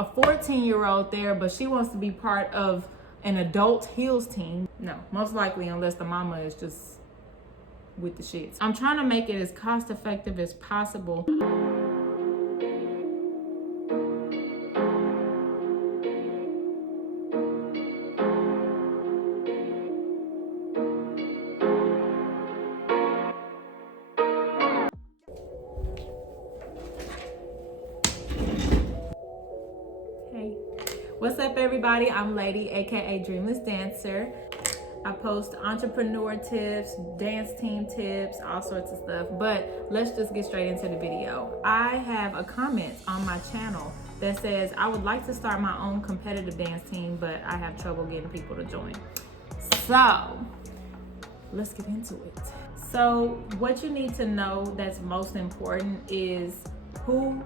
a 14-year-old there, but she wants to be part of an adult heels team. No, most likely, unless the mama is just with the shits. I'm trying to make it as cost effective as possible. Hey, what's up everybody? I'm Lady, aka Dreamless Dancer. I post entrepreneur tips, dance team tips, all sorts of stuff, but let's just get straight into the video. I have a comment on my channel that says I would like to start my own competitive dance team, but I have trouble getting people to join. So let's get into it. So what you need to know that's most important is, who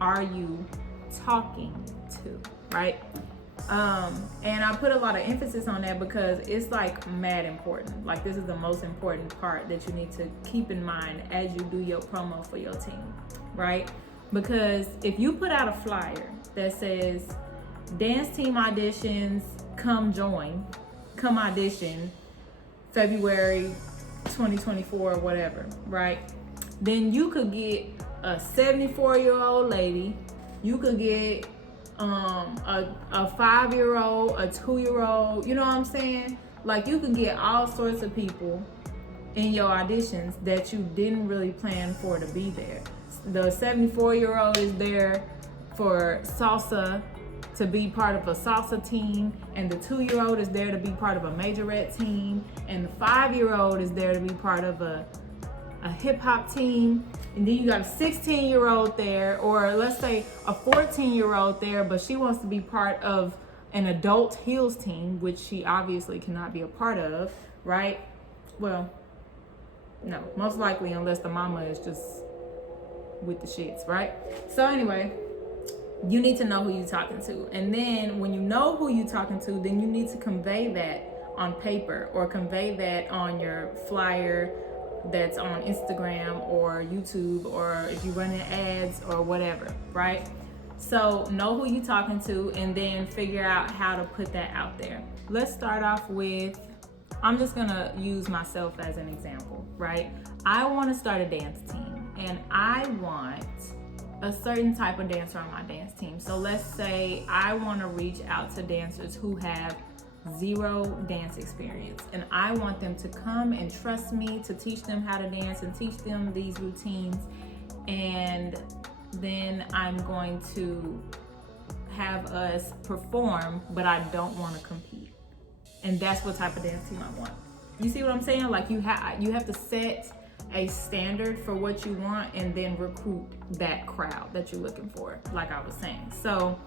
are you talking to, right? And I put a lot of emphasis on that because it's like mad important. Like, this is the most important part that you need to keep in mind as you do your promo for your team, right? Because if you put out a flyer that says dance team auditions, come join, come audition February 2024 or whatever, right? Then you could get a 74-year-old lady, you could get a 5-year-old, a 2-year-old, you know what I'm saying? Like, you can get all sorts of people in your auditions that you didn't really plan for to be there. The 74-year-old is there for salsa, to be part of a salsa team, and the 2-year-old is there to be part of a majorette team, and the 5-year-old is there to be part of a hip-hop team. And then you got a 16-year-old there, or let's say a 14-year-old there, but she wants to be part of an adult heels team, which she obviously cannot be a part of, right? Well, no, most likely, unless the mama is just with the shits, right? So anyway, you need to know who you're talking to. And then when you know who you're talking to, then you need to convey that on paper, or convey that on your flyer that's on Instagram or YouTube, or if you're running ads or whatever, right? So know who you're talking to, and then figure out how to put that out there. Let's start off with, I'm just gonna use myself as an example, right? I want to start a dance team, and I want a certain type of dancer on my dance team. So let's say I want to reach out to dancers who have zero dance experience, and I want them to come and trust me to teach them how to dance and teach them these routines, and then I'm going to have us perform, but I don't want to compete. And that's what type of dance team I want. You see what I'm saying? Like, you have to set a standard for what you want, and then recruit that crowd that you're looking for, like I was saying. So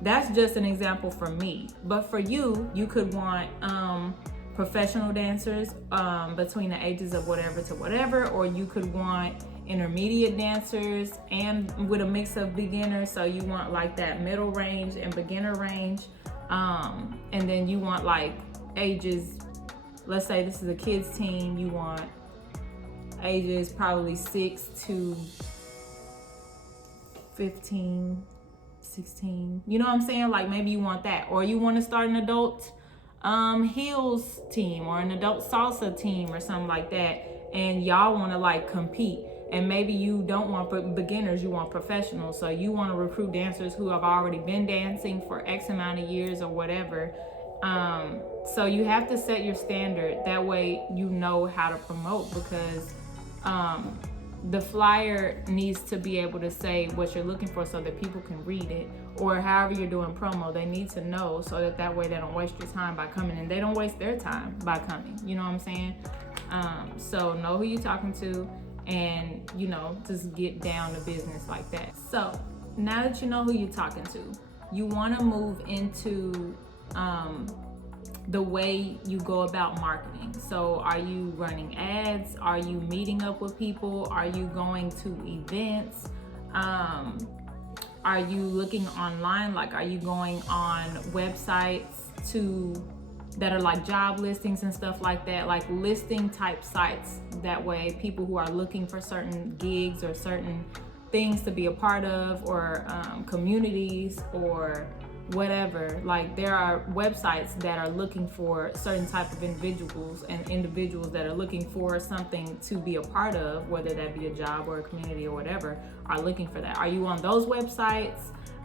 that's just an example for me. But for you, you could want professional dancers between the ages of whatever to whatever, or you could want intermediate dancers and with a mix of beginners. So you want like that middle range and beginner range. And then you want like ages, let's say this is a kids team, you want ages probably 6 to 15, 16, you know what I'm saying? Like, maybe you want that, or you want to start an adult heels team, or an adult salsa team, or something like that, and y'all want to like compete. And maybe you don't want beginners, you want professionals. So you want to recruit dancers who have already been dancing for X amount of years or whatever. So you have to set your standard, that way you know how to promote, because the flyer needs to be able to say what you're looking for so that people can read it, or however you're doing promo, they need to know, so that way they don't waste your time by coming, and they don't waste their time by coming, you know what I'm saying? So know who you're talking to, and you know, just get down to business like that. So now that you know who you're talking to, you want to move into the way you go about marketing. So are you running ads? Are you meeting up with people? Are you going to events? Are you looking online? Like, are you going on websites that are like job listings and stuff like that, like listing type sites? That way people who are looking for certain gigs or certain things to be a part of, or communities, or whatever. Like, there are websites that are looking for certain type of individuals, and individuals that are looking for something to be a part of, whether that be a job or a community or whatever, are looking for that. Are you on those websites?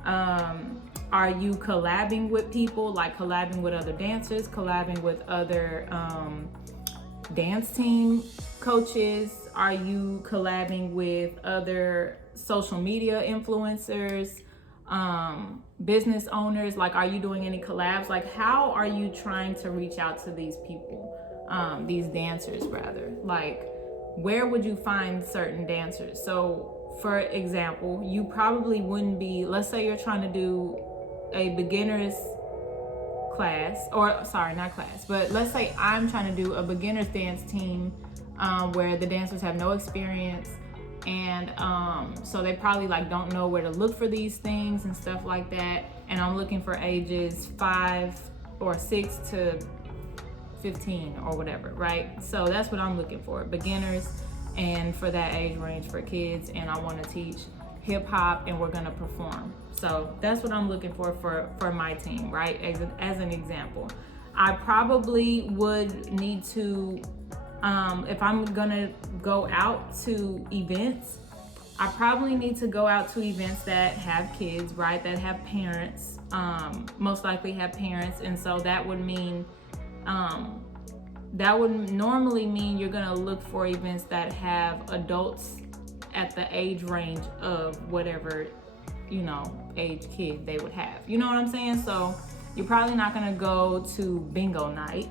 Are you collabing with people, like collabing with other dancers, collabing with other dance team coaches? Are you collabing with other social media influencers, business owners? Like, are you doing any collabs? Like, how are you trying to reach out to these people, these dancers rather? Like, where would you find certain dancers? So for example, you probably wouldn't be, let's say you're trying to do a beginner's class, or sorry, not class, but let's say I'm trying to do a beginner's dance team, where the dancers have no experience, and so they probably like don't know where to look for these things and stuff like that, and I'm looking for ages 5 or 6 to 15 or whatever, right? So that's what I'm looking for, beginners, and for that age range for kids, and I want to teach hip hop, and we're gonna perform. So that's what I'm looking for my team, right? As an example, I probably would need to, if I'm gonna go out to events, I probably need to go out to events that have kids, right? That have parents, most likely have parents, and so that would mean, that would normally mean you're gonna look for events that have adults at the age range of whatever, age kid they would have. You know what I'm saying? So you're probably not gonna go to bingo night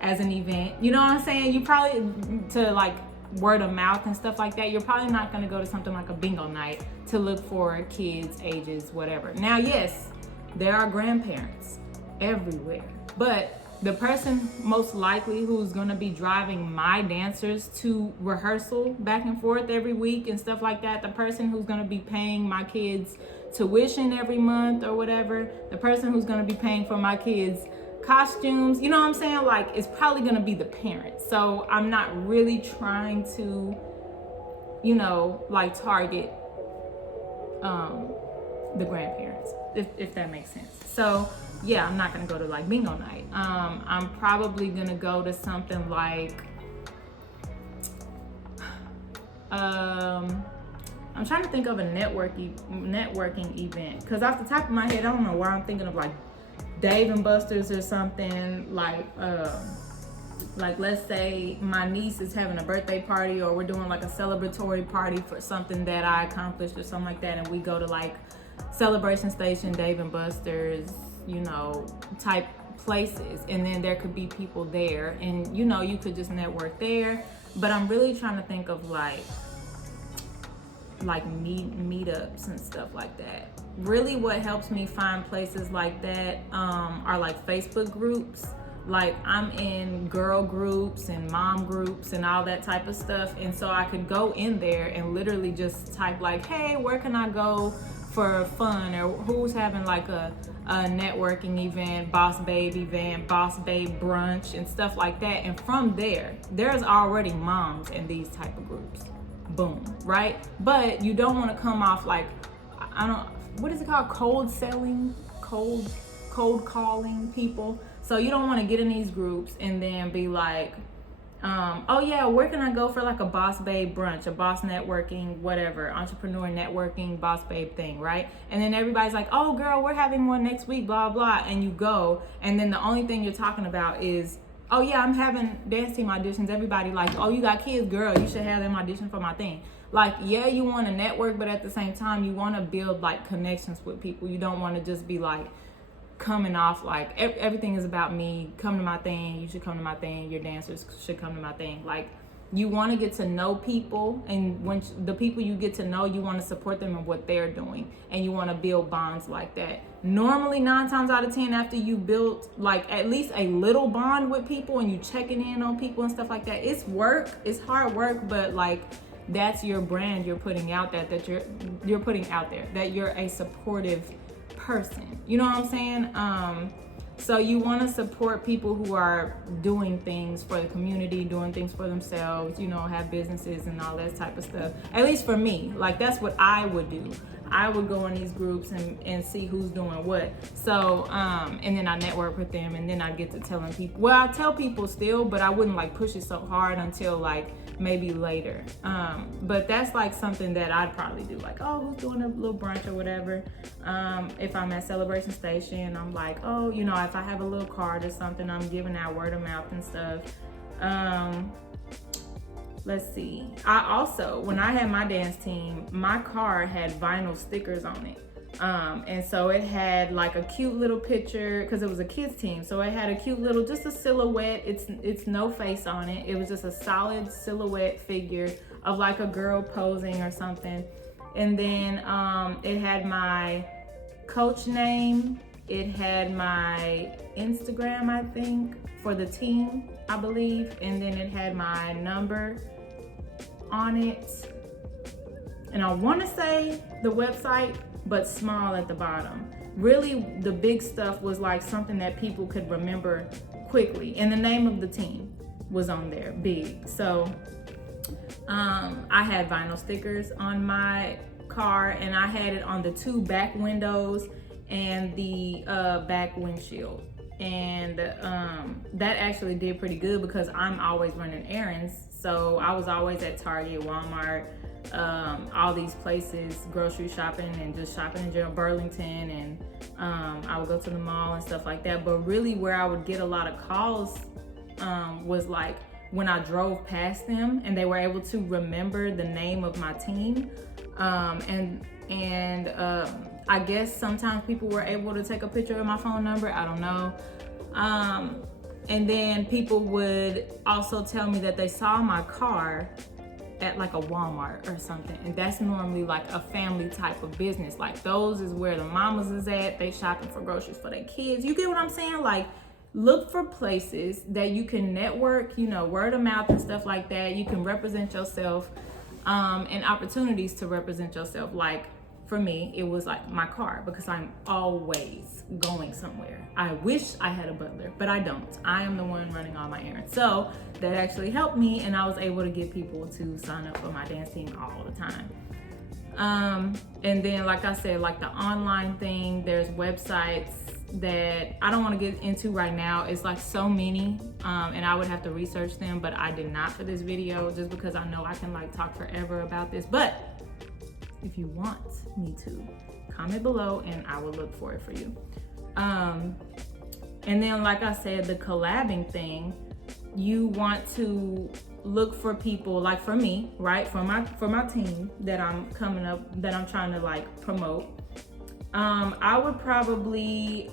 as an event. You know what I'm saying? You probably, to like word of mouth and stuff like that, you're probably not gonna go to something like a bingo night to look for kids ages whatever. Now, yes, there are grandparents everywhere, but the person most likely who's gonna be driving my dancers to rehearsal back and forth every week and stuff like that, the person who's gonna be paying my kids tuition every month or whatever, the person who's gonna be paying for my kids costumes, you know what I'm saying? Like, it's probably gonna be the parents. So I'm not really trying to, like target the grandparents, if that makes sense. So yeah, I'm not gonna go to like bingo night. I'm probably gonna go to something like, I'm trying to think of a networking event, because off the top of my head, I don't know why I'm thinking of like Dave and Buster's or something, like let's say my niece is having a birthday party, or we're doing like a celebratory party for something that I accomplished or something like that, and we go to like Celebration Station, Dave and Buster's, type places, and then there could be people there, and you could just network there. But I'm really trying to think of like meetups and stuff like that. Really, what helps me find places like that are like Facebook groups. Like, I'm in girl groups and mom groups and all that type of stuff, and so I could go in there and literally just type like, hey, where can I go for fun, or who's having like a networking event, boss babe event, boss babe brunch, and stuff like that. And from there's already moms in these type of groups. Boom, right? But you don't want to come off like, what is it called? Cold calling people. So you don't want to get in these groups and then be like, oh yeah, where can I go for like a boss babe brunch, a boss networking, whatever, entrepreneur networking, boss babe thing, right? And then everybody's like, oh girl, we're having one next week, blah, blah. And you go, and then the only thing you're talking about is, oh yeah, I'm having dance team auditions. Everybody like, oh, you got kids, girl, you should have them audition for my thing. Like, yeah, you want to network, but at the same time, you want to build like connections with people. You don't want to just be like coming off like everything is about me. Come to my thing, you should come to my thing, your dancers should come to my thing. Like, you want to get to know people, and when the people you get to know, you want to support them in what they're doing, and you want to build bonds like that. Normally 9 times out of 10, after you build like at least a little bond with people and you checking in on people and stuff like that, it's work, it's hard work, but like that's your brand you're putting out there, that you're putting out there, that you're a supportive person. You know what I'm saying? So you want to support people who are doing things for the community, doing things for themselves, you know, have businesses and all that type of stuff. At least for me, like that's what I would do. I would go in these groups and see who's doing what. So, and then I network with them, and then I get to telling people. Well, I tell people still, but I wouldn't like push it so hard until like maybe later. But that's like something that I'd probably do. Like, oh, who's doing a little brunch or whatever. If I'm at Celebration Station, I'm like, oh, you know, if I have a little card or something, I'm giving out word of mouth and stuff. Let's see. I also, when I had my dance team, my car had vinyl stickers on it. And so it had like a cute little picture, because it was a kids team. So it had a cute little, just a silhouette. It's no face on it. It was just a solid silhouette figure of like a girl posing or something. And then it had my coach name. It had my Instagram, I think, for the team, I believe. And then it had my number on it. And I want to say the website, but small at the bottom. Really, the big stuff was like something that people could remember quickly. And the name of the team was on there, big. So I had vinyl stickers on my car, and I had it on the 2 back windows and the back windshield. And that actually did pretty good because I'm always running errands. So I was always at Target, Walmart, all these places, grocery shopping and just shopping in general, Burlington, and I would go to the mall and stuff like that. But really where I would get a lot of calls was like when I drove past them and they were able to remember the name of my team. And I guess sometimes people were able to take a picture of my phone number, I don't know. And then people would also tell me that they saw my car at like a Walmart or something, and that's normally like a family type of business. Like those is where the mamas is at. They shopping for groceries for their kids. You get what I'm saying? Like look for places that you can network, you know, word of mouth and stuff like that. You can represent yourself, and opportunities to represent yourself. Like for me, it was like my car, because I'm always going somewhere. I wish I had a butler, but I don't. I am the one running all my errands. So that actually helped me, and I was able to get people to sign up for my dance team all the time. And then, like I said, like the online thing, there's websites that I don't want to get into right now. It's like so many, and I would have to research them, but I did not for this video, just because I know I can like talk forever about this. But if you want me to, comment below and I will look for it for you. And then, like I said, the collabing thing, you want to look for people, like for me, right? For my team that I'm coming up, that I'm trying to like promote. I would probably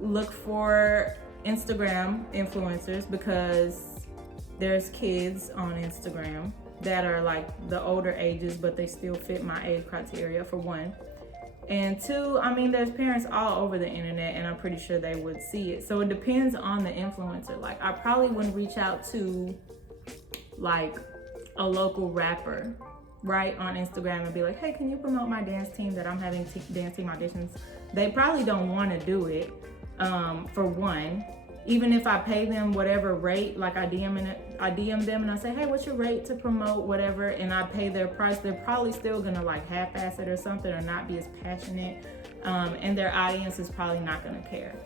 look for Instagram influencers, because there's kids on Instagram that are like the older ages, but they still fit my age criteria, for one. And two, I mean, there's parents all over the internet, and I'm pretty sure they would see it. So it depends on the influencer. Like I probably wouldn't reach out to like a local rapper, right, on Instagram and be like, hey, can you promote my dance team that I'm having dance team auditions? They probably don't want to do it, for one. Even if I pay them whatever rate, like I DM them and I say, hey, what's your rate to promote whatever, and I pay their price, they're probably still gonna like half-ass it or something, or not be as passionate, and their audience is probably not gonna care.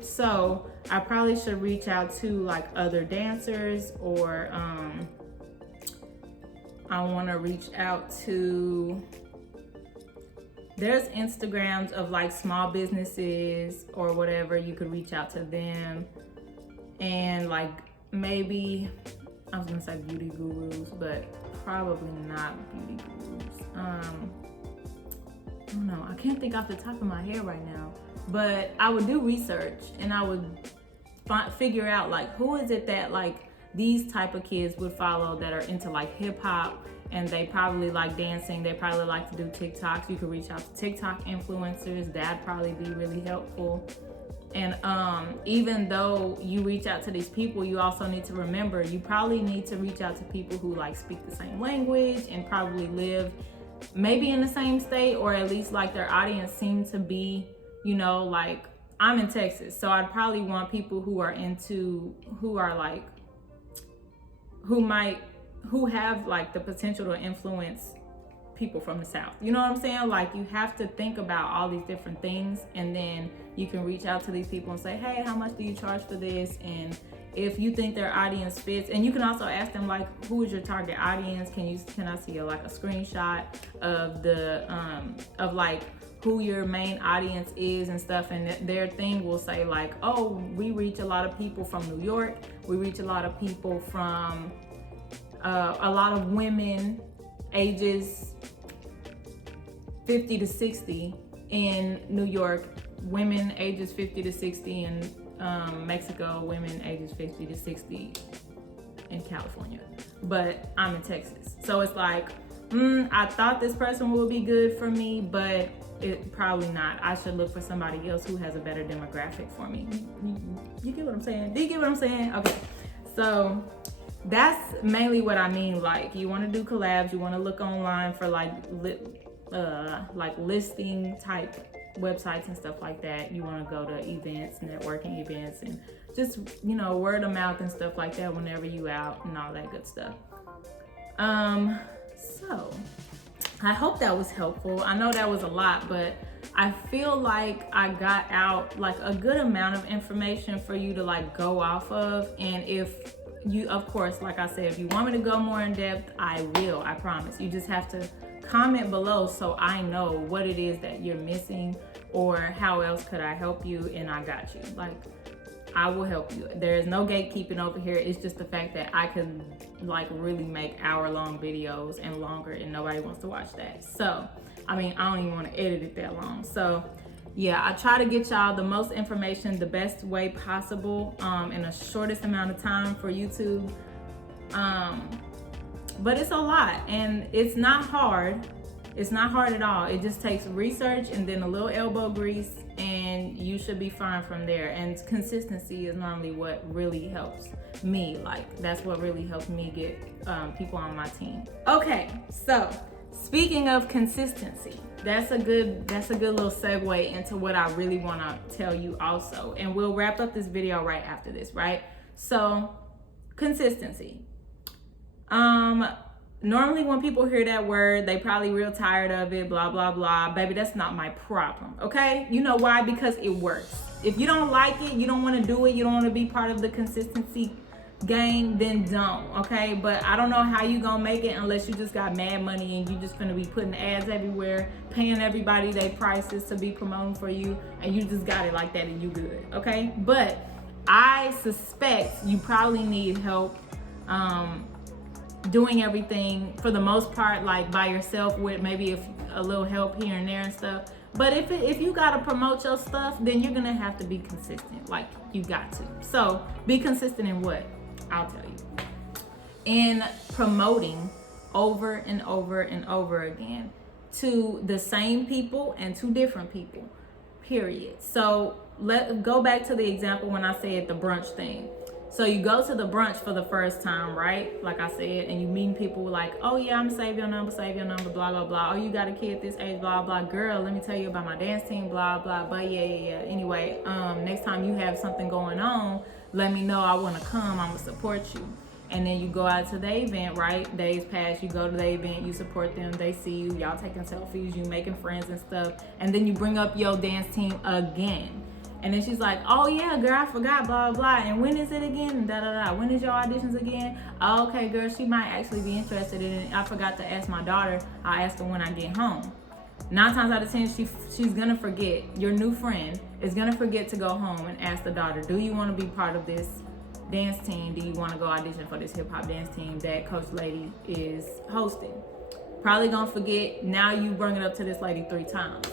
So I probably should reach out to like other dancers, or I wanna reach out to, there's Instagrams of like small businesses or whatever. You could reach out to them, and like maybe, I was gonna say beauty gurus, but probably not beauty gurus. I don't know, I can't think off the top of my head right now, but I would do research and I would figure out like who is it that like these type of kids would follow that are into like hip hop, and they probably like dancing, they probably like to do TikToks. You could reach out to TikTok influencers, that'd probably be really helpful. And even though you reach out to these people, you also need to remember, you probably need to reach out to people who like speak the same language and probably live maybe in the same state, or at least like their audience seem to be, you know, like I'm in Texas, so I'd probably want people who have like the potential to influence people from the South. You know what I'm saying? Like, you have to think about all these different things, and then you can reach out to these people and say, hey, how much do you charge for this? And if you think their audience fits, and you can also ask them, like, who is your target audience? Can I see a screenshot of the of like who your main audience is and stuff, and their thing will say like, oh, we reach a lot of people from New York, we reach a lot of people from a lot of women ages 50 to 60 in New York, women ages 50 to 60 in Mexico, women ages 50 to 60 in California. But I'm in Texas. So it's like, I thought this person would be good for me, but it probably not. I should look for somebody else who has a better demographic for me. You get what I'm saying? Do you get what I'm saying? Okay. So that's mainly what I mean. Like, you want to do collabs, you want to look online for like listing type websites and stuff like that. You want to go to events, networking events, and just, you know, word of mouth and stuff like that whenever you out and all that good stuff. So I hope that was helpful. I know that was a lot, but I feel like I got out like a good amount of information for you to like go off of. And if you, of course, like I said, if you want me to go more in depth, I will, I promise. You just have to comment below so I know what it is that you're missing, or how else could I help you, and I got you. Like, I will help you. There is no gatekeeping over here. It's just the fact that I could like really make hour-long videos and longer, and nobody wants to watch that. So, I mean, I don't even want to edit it that long. So yeah, I try to get y'all the most information the best way possible, in the shortest amount of time for YouTube. But it's a lot, and it's not hard. It's not hard at all. It just takes research and then a little elbow grease, and you should be fine from there. And consistency is normally what really helps me. Like, that's what really helps me get people on my team. Okay, so speaking of consistency, that's a good little segue into what I really want to tell you also. And we'll wrap up this video right after this, right? So, consistency. Normally when people hear that word, they probably real tired of it, blah, blah, blah. Baby, that's not my problem, okay? You know why? Because it works. If you don't like it, you don't want to do it, you don't want to be part of the consistency game, then don't, okay? But I don't know how you gonna make it unless you just got mad money and you just gonna be putting ads everywhere, paying everybody their prices to be promoting for you, and you just got it like that and you good, okay? But I suspect you probably need help doing everything for the most part like by yourself, with maybe if a little help here and there and stuff. But if you gotta promote your stuff, then you're gonna have to be consistent. Like, you got to. So be consistent in what? I'll tell you. In promoting over and over and over again to the same people and to different people, period. So let's go back to the example when I said the brunch thing. So you go to the brunch for the first time, right? Like I said, and you meet people like, oh yeah, I'm save your number, blah, blah, blah. Oh, you got a kid this age, blah, blah. Girl, let me tell you about my dance team, blah, blah, blah. Yeah. Anyway, next time you have something going on, let me know. I want to come. I'm going to support you. And then you go out to the event, right? Days pass, you go to the event, you support them, they see you, y'all taking selfies, you making friends and stuff. And then you bring up your dance team again. And then she's like, oh yeah, girl, I forgot, blah, blah, and when is it again? And da-da-da. When is your auditions again? Oh, okay, girl, she might actually be interested in it. I forgot to ask my daughter. I'll ask her when I get home. 9 times out of 10, she's gonna forget. Your new friend is gonna forget to go home and ask the daughter, do you wanna be part of this dance team? Do you wanna go audition for this hip hop dance team that Coach Lady is hosting? Probably gonna forget. Now you bring it up to this lady 3 times.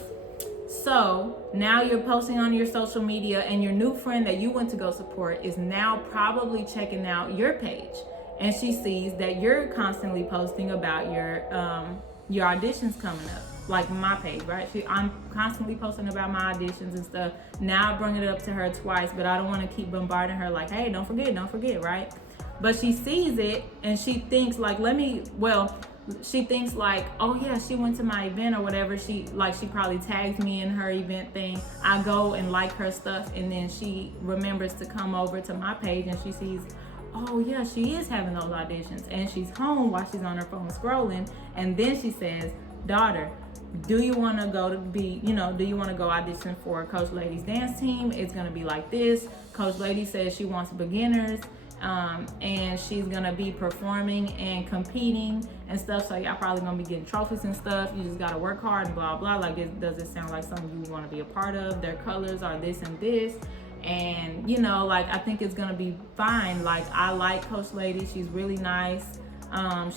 So now you're posting on your social media, and your new friend that you went to go support is now probably checking out your page, and she sees that you're constantly posting about your auditions coming up, like my page, right? I'm constantly posting about my auditions and stuff. Now I bring it up to her twice, but I don't want to keep bombarding her like, hey, don't forget, right? But she sees it and she thinks like, she thinks like, oh yeah, she went to my event or whatever. She probably tags me in her event thing. I go and like her stuff, and then she remembers to come over to my page and she sees, oh yeah, she is having those auditions, and she's home while she's on her phone scrolling, and then she says, daughter, do you want to go audition for Coach Lady's dance team? It's going to be like this. Coach Lady says she wants beginners, and she's going to be performing and competing and stuff. So y'all probably going to be getting trophies and stuff. You just got to work hard and blah, blah. Like, does it sound like something you want to be a part of? Their colors are this and this. And, like, I think it's going to be fine. Like, I like Coach Lady. She's really nice.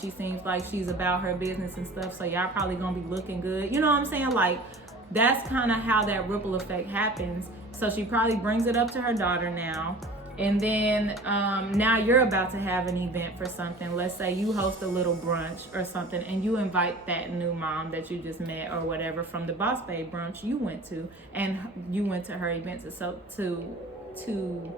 She seems like she's about her business and stuff, so y'all probably gonna be looking good. You know what I'm saying? Like, that's kind of how that ripple effect happens. So she probably brings it up to her daughter now, and then now you're about to have an event for something. Let's say you host a little brunch or something, and you invite that new mom that you just met or whatever from the Boss Babe brunch you went to, and you went to her event to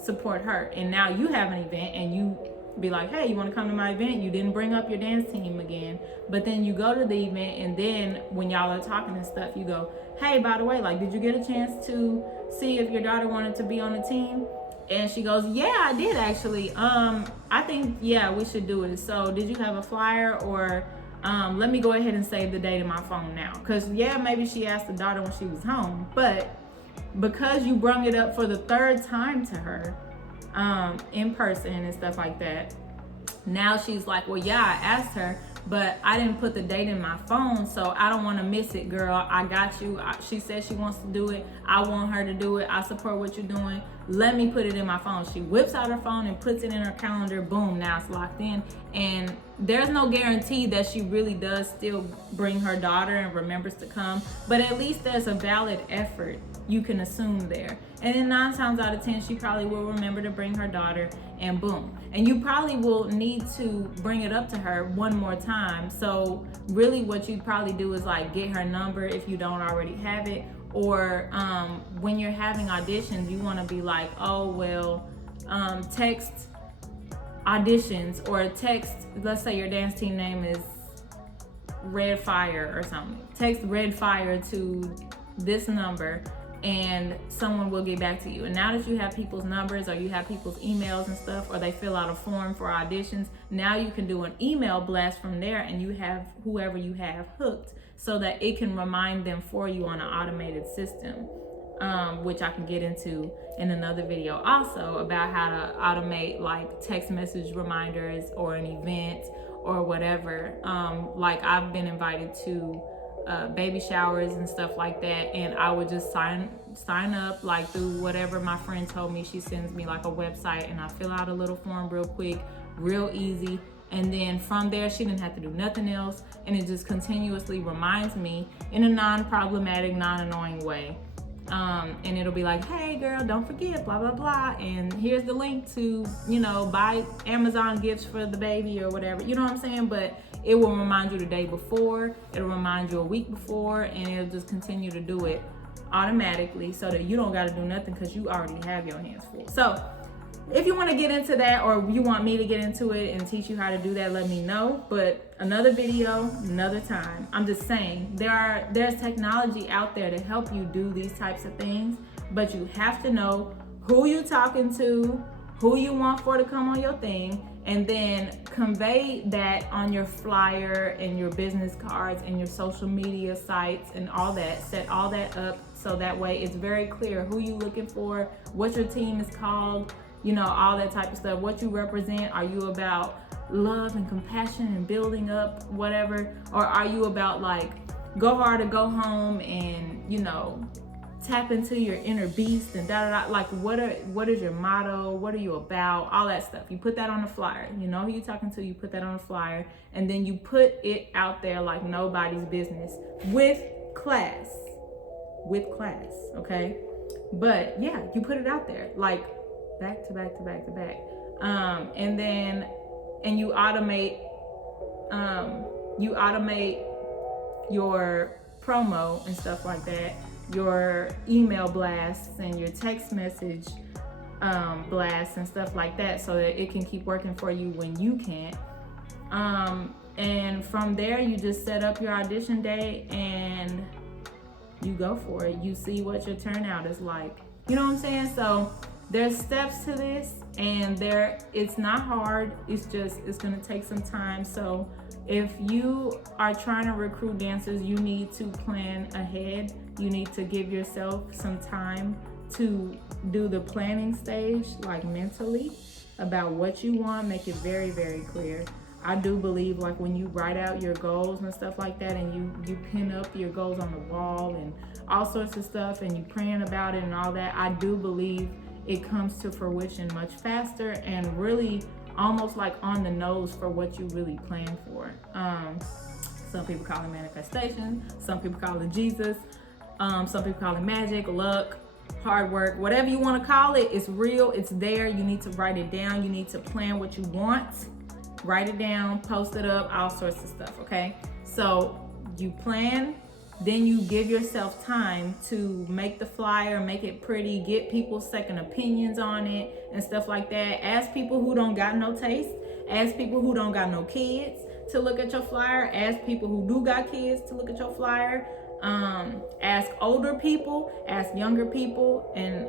support her. And now you have an event, and you be like, hey, you want to come to my event? You didn't bring up your dance team again. But then you go to the event, and then when y'all are talking and stuff, you go, hey, by the way, like, did you get a chance to see if your daughter wanted to be on the team? And she goes, yeah, I did actually. I think, yeah, we should do it. So did you have a flyer? Or let me go ahead and save the date in my phone now. Because, yeah, maybe she asked the daughter when she was home. But because you brung it up for the third time to her, in person and stuff like that, now she's like, well, yeah, I asked her, but I didn't put the date in my phone, so I don't want to miss it, girl. I got you. She said she wants to do it. I want her to do it. I support what you're doing. Let me put it in my phone. She whips out her phone and puts it in her calendar. Boom, now it's locked in. And there's no guarantee that she really does still bring her daughter and remembers to come, but at least there's a valid effort you can assume there. And then 9 times out of 10, she probably will remember to bring her daughter, and boom. And you probably will need to bring it up to her one more time. So really what you probably do is like get her number if you don't already have it. Or when you're having auditions, you want to be like, oh, well, text auditions, or text, let's say your dance team name is Red Fire or something. Text Red Fire to this number, and someone will get back to you. And now that you have people's numbers, or you have people's emails and stuff, or they fill out a form for auditions, now you can do an email blast from there, and you have whoever you have hooked, so that it can remind them for you on an automated system, which I can get into in another video also, about how to automate like text message reminders or an event or whatever. Like, I've been invited to baby showers and stuff like that, and I would just sign up like through whatever my friend told me. She sends me like a website, and I fill out a little form real quick, real easy, and then from there she didn't have to do nothing else, and it just continuously reminds me in a non-problematic, non-annoying way. And it'll be like, hey girl, don't forget, blah blah blah, and here's the link to, buy Amazon gifts for the baby or whatever, you know what I'm saying? But it will remind you the day before, it'll remind you a week before, and it'll just continue to do it automatically, so that you don't got to do nothing, because you already have your hands full. So if you want to get into that, or you want me to get into it and teach you how to do that, let me know. But another video, another time. I'm just saying, there's technology out there to help you do these types of things, but you have to know who you're talking to, who you want for to come on your thing, and then convey that on your flyer and your business cards and your social media sites and all that. Set all that up so that way it's very clear who you're looking for, what your team is called, all that type of stuff, what you represent. Are you about love and compassion and building up, whatever? Or are you about like, go hard or go home, and, tap into your inner beast and like, what is your motto? What are you about? All that stuff. You put that on the flyer. You know who you're talking to, you put that on the flyer, and then you put it out there like nobody's business, with class, okay? But yeah, you put it out there like back to back to back to back. And you automate your promo and stuff like that, your email blasts and your text message blasts and stuff like that, so that it can keep working for you when you can't. And from there, you just set up your audition date and you go for it. You see what your turnout is like. You know what I'm saying? So there's steps to this, and it's not hard. It's gonna take some time. So if you are trying to recruit dancers, you need to plan ahead. You need to give yourself some time to do the planning stage, like mentally, about what you want. Make it very, very clear. I do believe, like, when you write out your goals and stuff like that, and you pin up your goals on the wall and all sorts of stuff, and you praying about it and all that, I do believe it comes to fruition much faster and really almost like on the nose for what you really plan for. Some people call it manifestation, some people call it Jesus, some people call it magic, luck, hard work, whatever you want to call it. It's real, it's there. You need to write it down. You need to plan what you want, write it down, post it up, all sorts of stuff. Okay, so you plan, then you give yourself time to make the flyer, make it pretty, get people's second opinions on it and stuff like that. Ask people who don't got no taste, ask people who don't got no kids to look at your flyer, ask people who do got kids to look at your flyer. Ask older people, ask younger people, and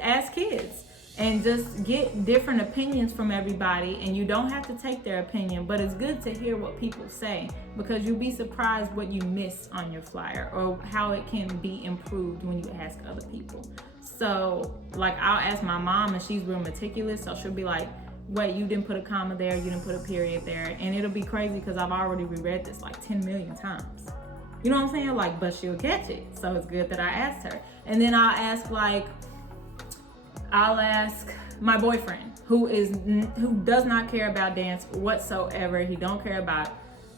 ask kids, and just get different opinions from everybody. And you don't have to take their opinion, but it's good to hear what people say, because you'll be surprised what you miss on your flyer or how it can be improved when you ask other people. So like, I'll ask my mom, and she's real meticulous, so she'll be like, wait, you didn't put a comma there, you didn't put a period there, and it'll be crazy because I've already reread this like 10 million times. You know what I'm saying? Like, but she'll catch it. So it's good that I asked her. And then I'll ask my boyfriend, who does not care about dance whatsoever. He don't care about,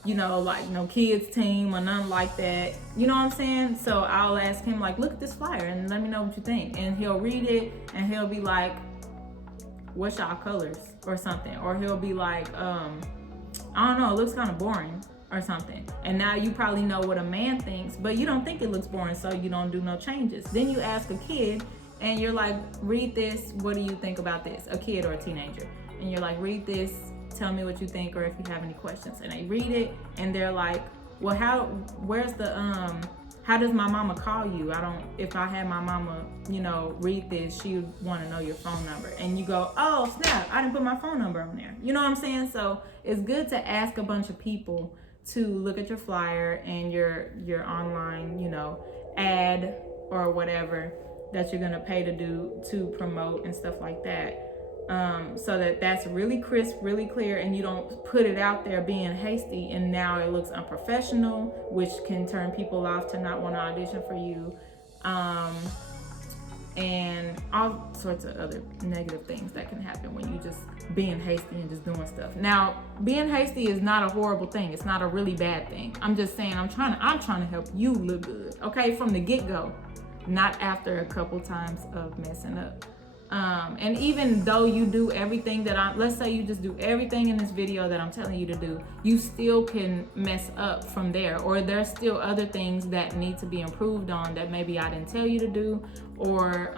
like no kids team or nothing like that. You know what I'm saying? So I'll ask him, like, look at this flyer and let me know what you think. And he'll read it and he'll be like, what's y'all colors or something? Or he'll be like, I don't know, it looks kind of boring or something. And now you probably know what a man thinks, but you don't think it looks boring, so you don't do no changes. Then you ask a kid and you're like, read this, what do you think about this? A kid or a teenager. And you're like, read this, tell me what you think, or if you have any questions. And they read it and they're like, well, how does my mama call you? If I had my mama, read this, she would want to know your phone number. And you go, oh snap, I didn't put my phone number on there. You know what I'm saying? So it's good to ask a bunch of people to look at your flyer and your online, ad or whatever that you're gonna pay to promote and stuff like that. So that's really crisp, really clear, and you don't put it out there being hasty and now it looks unprofessional, which can turn people off to not want to audition for you. And all sorts of other negative things that can happen when you just being hasty and just doing stuff. Now, being hasty is not a horrible thing. It's not a really bad thing. I'm just saying, I'm trying to help you look good, okay, from the get-go, not after a couple times of messing up. And even though you do everything let's say you just do everything in this video that I'm telling you to do, you still can mess up from there, or there's still other things that need to be improved on that maybe I didn't tell you to do, or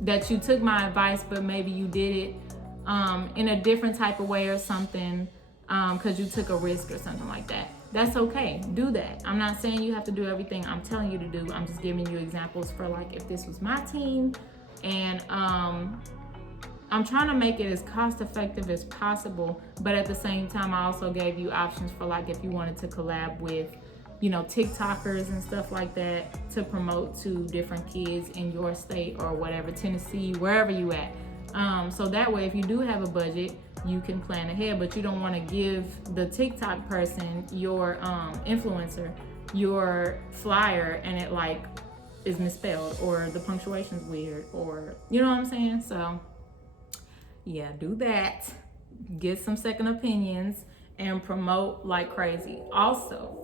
that you took my advice but maybe you did it in a different type of way or something, because you took a risk or something like that. That's okay. Do that. I'm not saying you have to do everything I'm telling you to do. I'm just giving you examples for, like, if this was my team. And I'm trying to make it as cost effective as possible, but at the same time I also gave you options for, like, if you wanted to collab with TikTokers and stuff like that to promote to different kids in your state or whatever, Tennessee, wherever you at. So that way, if you do have a budget, you can plan ahead, but you don't want to give the TikTok person, your influencer, your flyer and it is misspelled, or the punctuation's weird, or you know what I'm saying? So yeah, do that. Get some second opinions and promote like crazy. Also,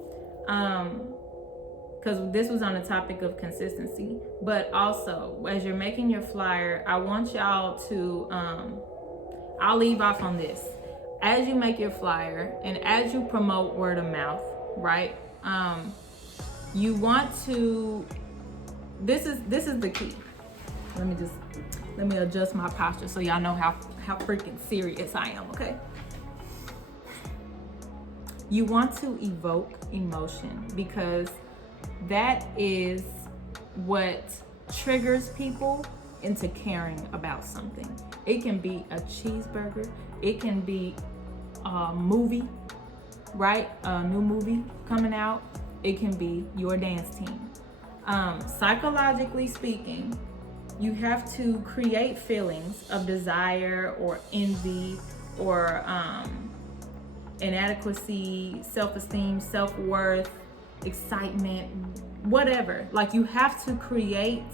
because this was on the topic of consistency, but also as you're making your flyer, I want y'all to, I'll leave off on this. As you make your flyer and as you promote word of mouth, right? You want to, this is the key. Let me adjust my posture so y'all know how freaking serious I am, okay? You want to evoke emotion because that is what triggers people into caring about something. It can be a cheeseburger, it can be a movie, right? A new movie coming out, it can be your dance team. Psychologically speaking, you have to create feelings of desire or envy or inadequacy, self-esteem, self-worth, excitement, whatever. Like, you have to create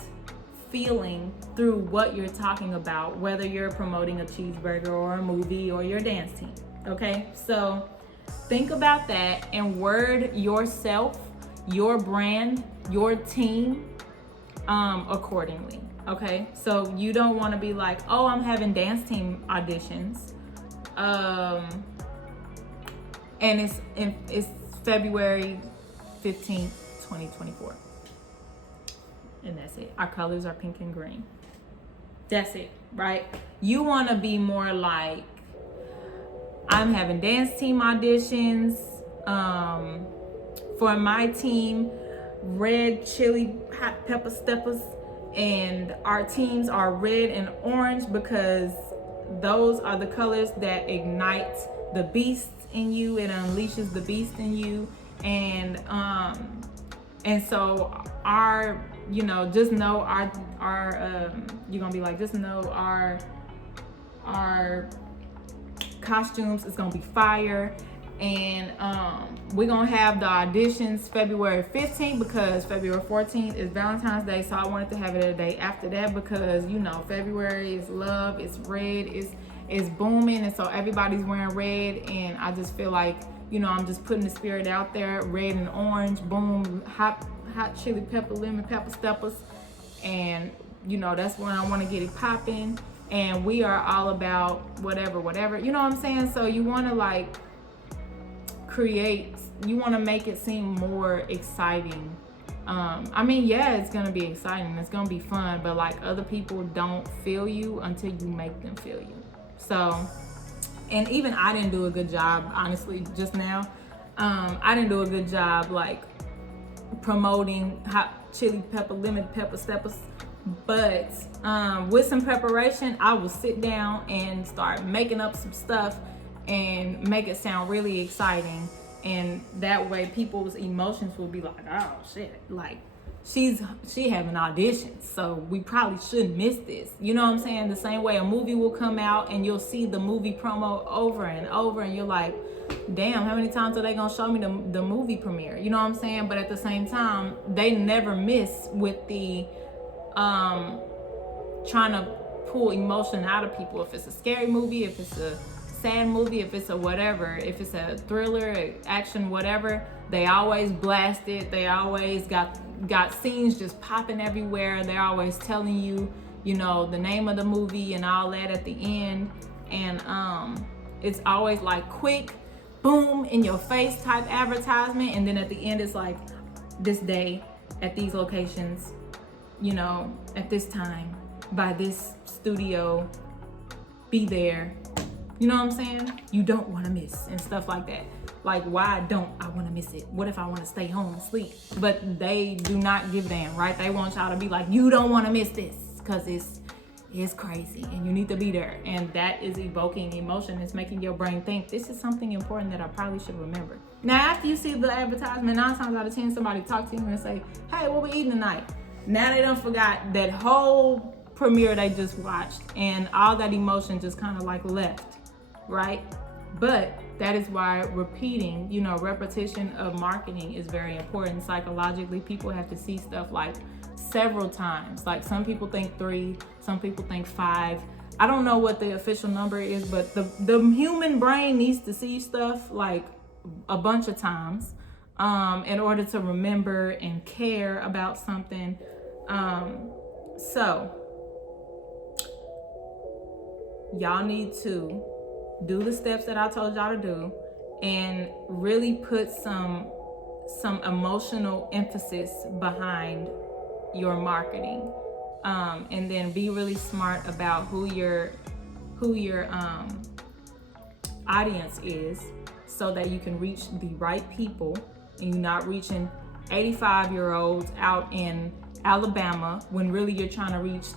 feeling through what you're talking about, whether you're promoting a cheeseburger or a movie or your dance team. Okay, so think about that and word yourself, your brand, your team accordingly. Okay, so you don't want to be like, oh, I'm having dance team auditions, and it's February 15th, 2024, and that's it. Our colors are pink and green. That's it, right? You want to be more like, I'm having dance team auditions for my team, red chili hot pepper steppers, and our teams are red and orange because those are the colors that ignite the beast in you. It unleashes the beast in you, and so our, you know, just know our you're gonna be like, just know our costumes is gonna be fire. And we're gonna have the auditions February 15th because February 14th is Valentine's Day, so I wanted to have it a day after that because, you know, February is love, it's red, it's booming, and so everybody's wearing red, and I just feel like, you know, I'm just putting the spirit out there. Red and orange, boom, hot chili pepper, lemon pepper steppers, and, you know, that's when I want to get it popping. And we are all about whatever, you know what I'm saying? So you want to like you want to make it seem more exciting. I mean, yeah, it's gonna be exciting, it's gonna be fun, but like, other people don't feel you until you make them feel you. So, and even I didn't do a good job, honestly, just now. I didn't do a good job like promoting hot chili pepper, lemon pepper steppers. But with some preparation, I will sit down and start making up some stuff and make it sound really exciting. And that way people's emotions will be like, oh shit, like she having auditions, so we probably shouldn't miss this. You know what I'm saying? The same way a movie will come out and you'll see the movie promo over and over, and you're like, damn, how many times are they gonna show me the movie premiere? You know what I'm saying? But at the same time, they never miss with the trying to pull emotion out of people. If it's a scary movie, if it's a sad movie, if it's a whatever, if it's a thriller, action, whatever, they always blast it. They always got scenes just popping everywhere. They're always telling you, you know, the name of the movie and all that at the end. And it's always like quick, boom, in your face type advertisement. And then at the end, it's like, this day at these locations, you know, at this time, by this studio, be there. You know what I'm saying? You don't want to miss and stuff like that. Like, why don't I want to miss it? What if I want to stay home and sleep? But they do not give a damn, right? They want y'all to be like, you don't want to miss this because it's crazy and you need to be there. And that is evoking emotion. It's making your brain think, this is something important that I probably should remember. Now, after you see the advertisement, 9 times out of 10, somebody talk to you and say, hey, what we eating tonight? Now they done forgot that whole premiere they just watched, and all that emotion just kind of like left, right? But that is why repeating, you know, repetition of marketing is very important. Psychologically, people have to see stuff like several times. Like, some people think 3, some people think 5. I don't know what the official number is, but the human brain needs to see stuff like a bunch of times in order to remember and care about something. So y'all need to do the steps that I told y'all to do and really put some emotional emphasis behind your marketing, and then be really smart about who your audience is, so that you can reach the right people, and you're not reaching 85-year-olds out in Alabama when really you're trying to reach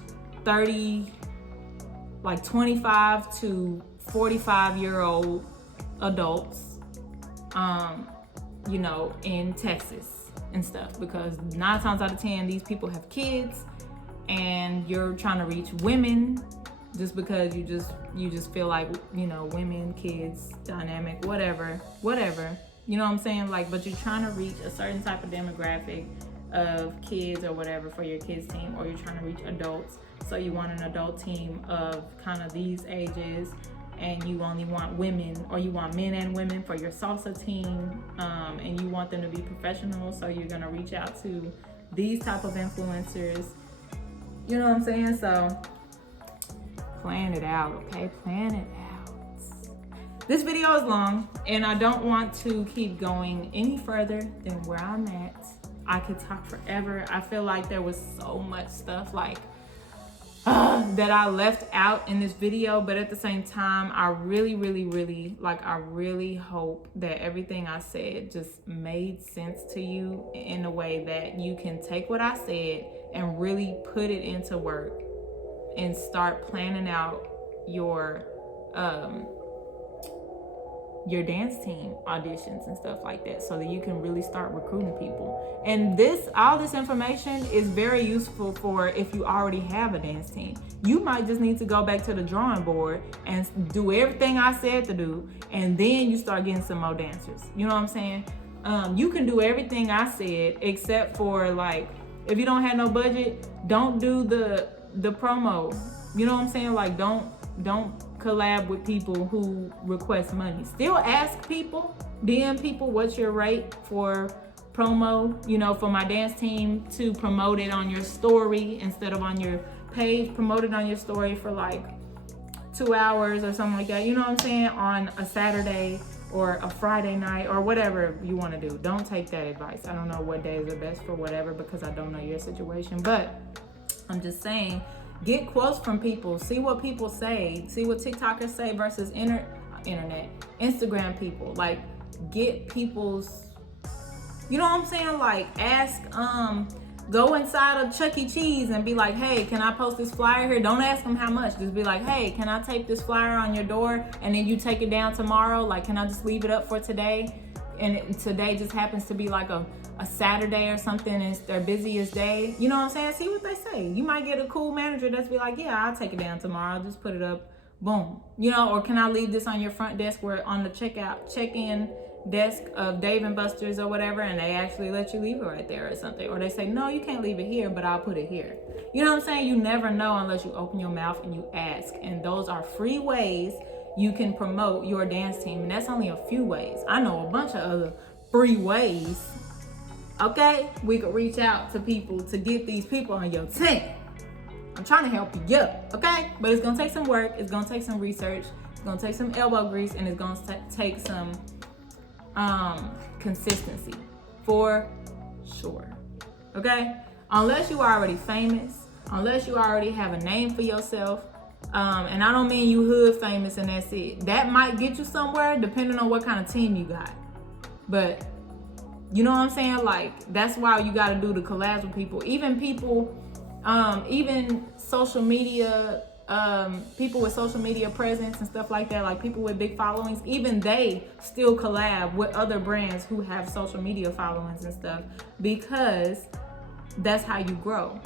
25 to 45-year-old adults, in Texas and stuff, because 9 times out of 10 these people have kids, and you're trying to reach women just because you just feel like, women, kids, dynamic, whatever, you know what I'm saying? Like, but you're trying to reach a certain type of demographic of kids or whatever for your kids team, or you're trying to reach adults, so you want an adult team of kind of these ages, and you only want women, or you want men and women for your salsa team, and you want them to be professional, so you're gonna reach out to these type of influencers, you know what I'm saying? So plan it out, okay? Plan it out. This video is long, and I don't want to keep going any further than where I'm at. I could talk forever. I feel like there was so much stuff that I left out in this video, but at the same time, I really, really, really, I really hope that everything I said just made sense to you in a way that you can take what I said and really put it into work and start planning out your dance team auditions and stuff like that, so that you can really start recruiting people. And all this information is very useful for if you already have a dance team. You might just need to go back to the drawing board and do everything I said to do, and then you start getting some more dancers. You know what I'm saying? You can do everything I said, except for if you don't have no budget, don't do the promo. You know what I'm saying? Don't collab with people who request money. Still ask people, DM people, what's your rate for promo, for my dance team, to promote it on your story instead of on your page. Promote it on your story for 2 hours or something like that, you know what I'm saying, on a Saturday or a Friday night or whatever you want to do. Don't take that advice. I don't know what days are best for whatever, because I don't know your situation, but I'm just saying, get quotes from people, see what people say, see what TikTokers say versus internet, Instagram people. Get people's, you know what I'm saying? Ask, go inside of Chuck E. Cheese and be like, hey, can I post this flyer here? Don't ask them how much. Just be like, hey, can I tape this flyer on your door and then you take it down tomorrow? Can I just leave it up for today? And today just happens to be a Saturday or something, and it's their busiest day. You know what I'm saying? See what they say. You might get a cool manager that's be like, yeah, I'll take it down tomorrow. I'll just put it up, boom. Or can I leave this on your front desk, where on the check-in desk of Dave & Buster's or whatever, and they actually let you leave it right there or something. Or they say, no, you can't leave it here, but I'll put it here. You know what I'm saying? You never know unless you open your mouth and you ask. And those are free ways you can promote your dance team. And that's only a few ways. I know a bunch of other free ways. Okay, we could reach out to people to get these people on your team. I'm trying to help you, okay? But it's gonna take some work, it's gonna take some research, it's gonna take some elbow grease, and it's gonna take some consistency, for sure, okay? Unless you are already famous, unless you already have a name for yourself, and I don't mean you hood famous and that's it. That might get you somewhere depending on what kind of team you got, but you know what I'm saying? That's why you got to do the collabs with people. Even social media, people with social media presence and stuff like that, people with big followings, even they still collab with other brands who have social media followings and stuff, because that's how you grow.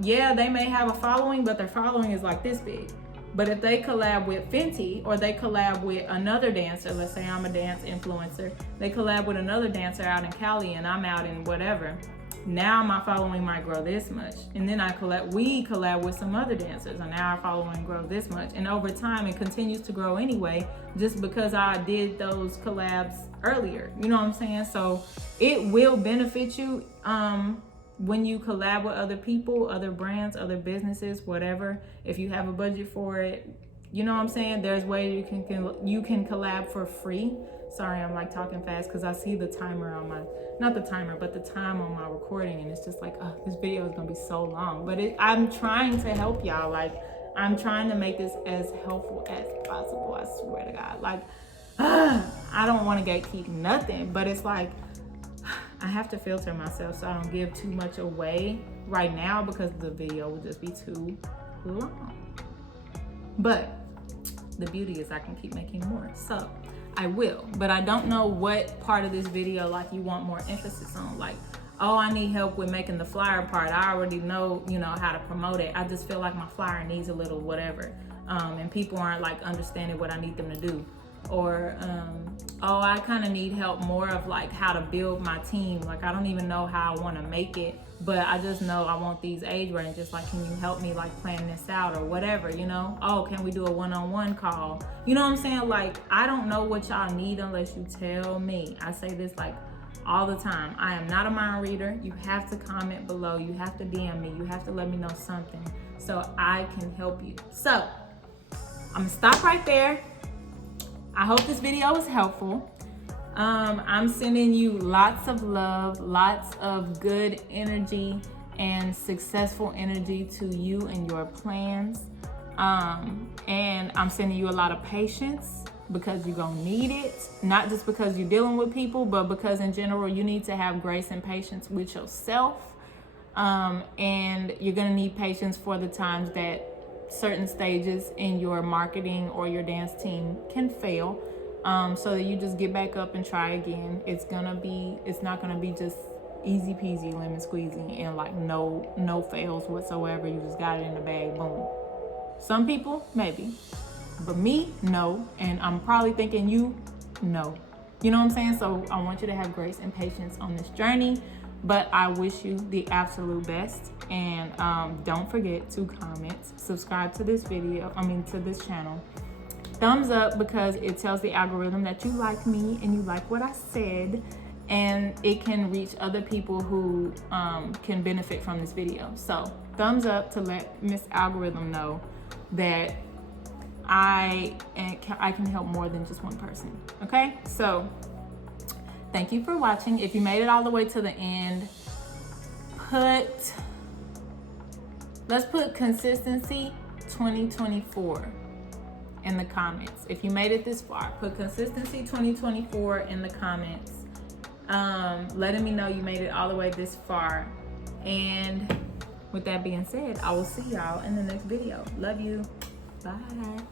Yeah, they may have a following, but their following is this big. But if they collab with Fenty, or they collab with another dancer, let's say I'm a dance influencer, they collab with another dancer out in Cali and I'm out in whatever, now my following might grow this much. And then we collab with some other dancers, and now our following grows this much. And over time, it continues to grow anyway, just because I did those collabs earlier. You know what I'm saying? So it will benefit you when you collab with other people, other brands, other businesses, whatever. If you have a budget for it, you know what I'm saying? There's ways you can collab for free. Sorry, I'm talking fast because I see the timer on not the timer, but the time on my recording, and it's just this video is gonna be so long. But I'm trying to help y'all. I'm trying to make this as helpful as possible. I swear to God. I don't want to gatekeep nothing, but it's like I have to filter myself so I don't give too much away right now because the video would just be too long. But the beauty is I can keep making more, so I will. But I don't know what part of this video like you want more emphasis on. Like, oh, I need help with making the flyer part. I already know, you know, how to promote it. I just feel like my flyer needs a little whatever, and people aren't like understanding what I need them to do. Or oh, I kind of need help more of like how to build my team. Like, I don't even know how I want to make it, but I just know I want these age ranges. Like, can you help me like plan this out or whatever, you know? Oh, can we do a one-on-one call? You know what I'm saying? Like, I don't know what y'all need unless you tell me. I say this like all the time. I am not a mind reader. You have to comment below. You have to DM me. You have to let me know something so I can help you. So I'm gonna stop right there. I hope this video was helpful. I'm sending you lots of love, lots of good energy and successful energy to you and your plans. And I'm sending you a lot of patience because you're gonna need it. Not just because you're dealing with people, but because in general, you need to have grace and patience with yourself. And you're gonna need patience for the times that certain stages in your marketing or your dance team can fail, so that you just get back up and try again. It's not gonna be just easy peasy lemon squeezy and like no fails whatsoever. You just got it in the bag, boom. Some people maybe, but me, no. And I'm probably thinking you, no. You know what I'm saying? So I want you to have grace and patience on this journey. But I wish you the absolute best. And don't forget to comment, subscribe to this video, to this channel. Thumbs up because it tells the algorithm that you like me and you like what I said. And it can reach other people who can benefit from this video. So thumbs up to let Miss Algorithm know that I can help more than just one person. Okay, so thank you for watching. If you made it all the way to the end, let's put consistency 2024 in the comments. If you made it this far, put consistency 2024 in the comments, letting me know you made it all the way this far. And with that being said, I will see y'all in the next video. Love you. Bye.